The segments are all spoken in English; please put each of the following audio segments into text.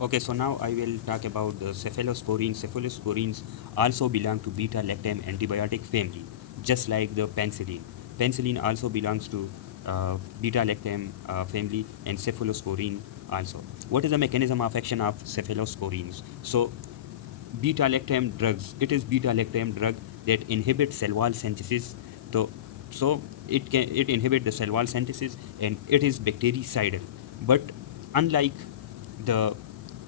Okay, so now I will talk about the cephalosporins. Cephalosporins also belong to beta-lactam antibiotic family, just like the penicillin. Penicillin also belongs to beta-lactam family, and cephalosporin also. What is the mechanism of action of cephalosporins? So beta-lactam drugs. It is beta-lactam drug that inhibits cell wall synthesis. So, it inhibits the cell wall synthesis, and it is bactericidal. But unlike the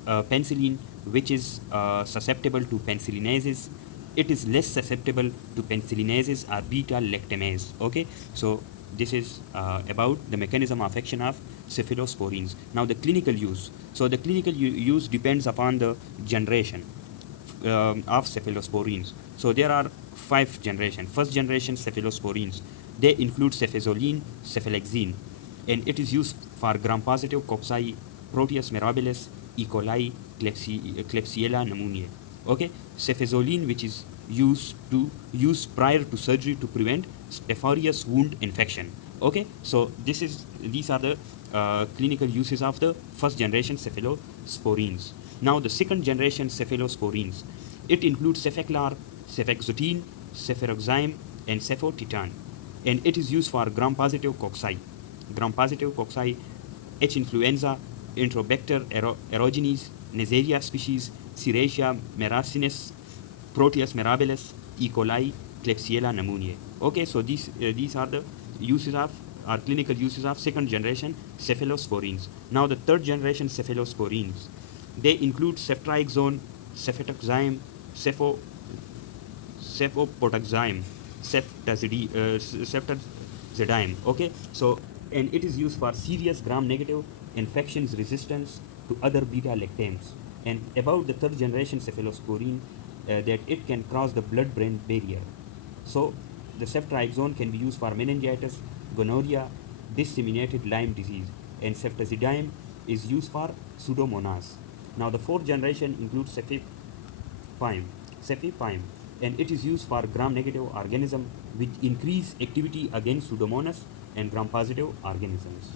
penicillin, which is susceptible to penicillinases, it is less susceptible to penicillinases or beta-lactamase. Okay, so this is about the mechanism of action of cephalosporins. Now the clinical use. So the clinical use depends upon the generation of cephalosporins. So there are 5 generations. First generation cephalosporins, they include cefazolin, cephalexin, and it is used for gram-positive cocci, Proteus mirabilis, E. coli, Klebsiella pneumoniae. Okay, cefazolin, which is used prior to surgery to prevent staphylococcus wound infection. Okay, so these are the clinical uses of the first generation cephalosporins. Now the second generation cephalosporins, it includes cefaclar, cefaxotine, cefuroxime, and cefotitan, and it is used for gram-positive cocci. Gram-positive cocci, H. influenza, Enterobacter aerogenes, Neisseria species, Serratia meracinus, Proteus mirabilis, E. coli, Klebsiella pneumoniae. Okay, so these are the uses of or clinical uses of second generation cephalosporins. Now the third generation cephalosporins, they include ceftriaxone, cefatoxime, cefopotaxime, ceftazidime. Okay, so and it is used for serious gram-negative infections resistance to other beta-lactams. And about the third generation cephalosporin, that it can cross the blood-brain barrier. So the ceftriaxone can be used for meningitis, gonorrhea, disseminated Lyme disease, and ceftazidime is used for pseudomonas. Now the fourth generation includes cefepime, and it is used for gram-negative organism with increased activity against pseudomonas and gram-positive organisms.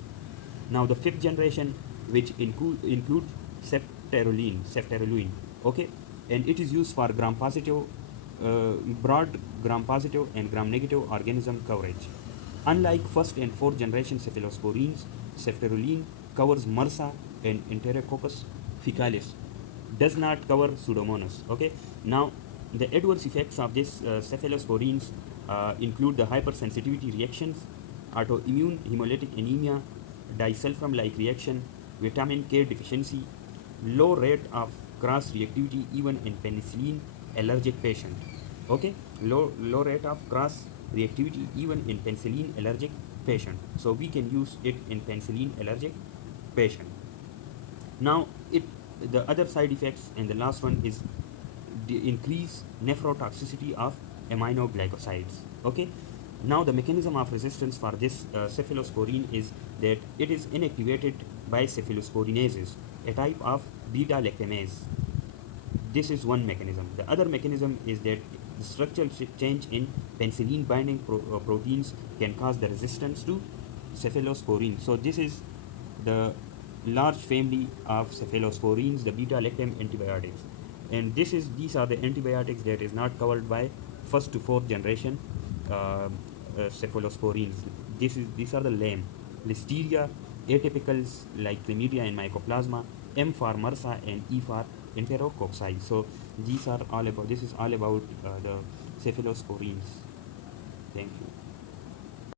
Now the fifth generation, which include ceftaroline, okay, and it is used for gram-positive, broad gram-positive and gram-negative organism coverage. Unlike first and fourth generation cephalosporins, ceftaroline covers MRSA and Enterococcus faecalis, does not cover Pseudomonas. Okay. Now, the adverse effects of this cephalosporins include the hypersensitivity reactions, autoimmune hemolytic anemia, disulfiram-like reaction, vitamin K deficiency, low rate of cross reactivity even in penicillin allergic patient. Okay, low rate of cross reactivity even in penicillin allergic patient. So we can use it in penicillin allergic patient. Now the other side effects, and the last one is the increased nephrotoxicity of aminoglycosides. Okay. Now the mechanism of resistance for this cephalosporin is that it is inactivated by cephalosporinases, a type of beta-lactamase. This is one mechanism. The other mechanism is that the structural change in penicillin binding proteins can cause the resistance to cephalosporin. So this is the large family of cephalosporins, the beta-lactam antibiotics, and these are the antibiotics that is not covered by first to fourth generation cephalosporins. These are the lame: Listeria, atypicals like chlamydia and mycoplasma, M for MRSA, and E for enterococci. So these are all about. This is all about the cephalosporins. Thank you.